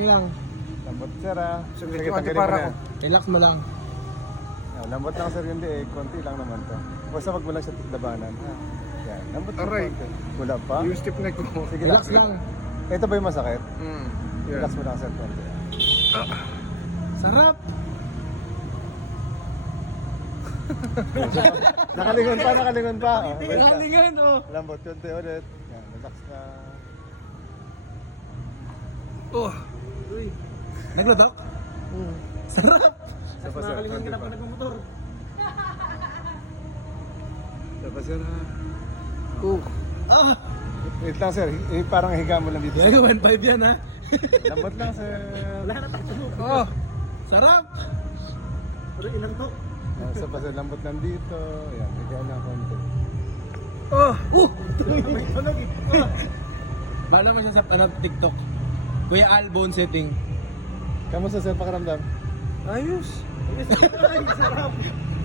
lang. Lambot sir ha. Sige, Sige, tanggalin mo para na. ko. Relax mo lang. Lambot lang sir, hindi eh. Konti lang naman to. Basta wag mo lang siya labanan. Ha? Yan, lambot lang Aray. konti. Wala pa? Yung stiff neck ko. Sige Relax lang. lang. Ito ba yung masakit? Mm. Yeah. Relax mo lang sir konti. Sarap! Nakalingon pa, nakalingon pa. Oh, wait lang. Galingan oh. Lambot konti ulit. Yan, relax na. Oh. Nagladok? Sarap! Isa pa sir, konti pa. nagmumotor. Isa pa sir ha. Oh. Ah! Wait lang sir, parang higa mo lang dito. Talaga 1.5 yan ha. Lambot lang sir. Oh. Sarap! Pero ilang to? Isa pa sir, lambot lang dito. Yan, higa lang konti. Oh. Paano mo siya sa TikTok? Kuya Al, bone setting. Kamusta sir pakiramdam? Ayos.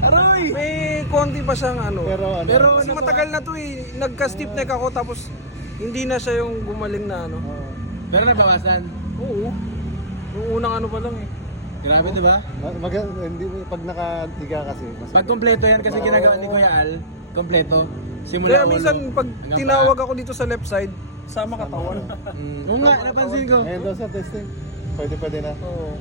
Aray! May konti pa siyang ano. Pero ano? Pero Kasi matagal na to eh. Nagka-stiff neck ako tapos hindi na siya yung gumaling na ano. Oh. Pero nabawasan. Oo. Yung unang ano pa lang eh. Grabe diba? Hindi pag nakahiga kasi. Mas Pag kompleto yan kasi ginagawa ni Kuya Al, kompleto. Simula Kaya ulo minsan pag hanggang tinawag paa. ako dito sa left side, sama katawan. Oo nga, napansin ko. Ngayon daw sir, testing. Pwede na. Oo.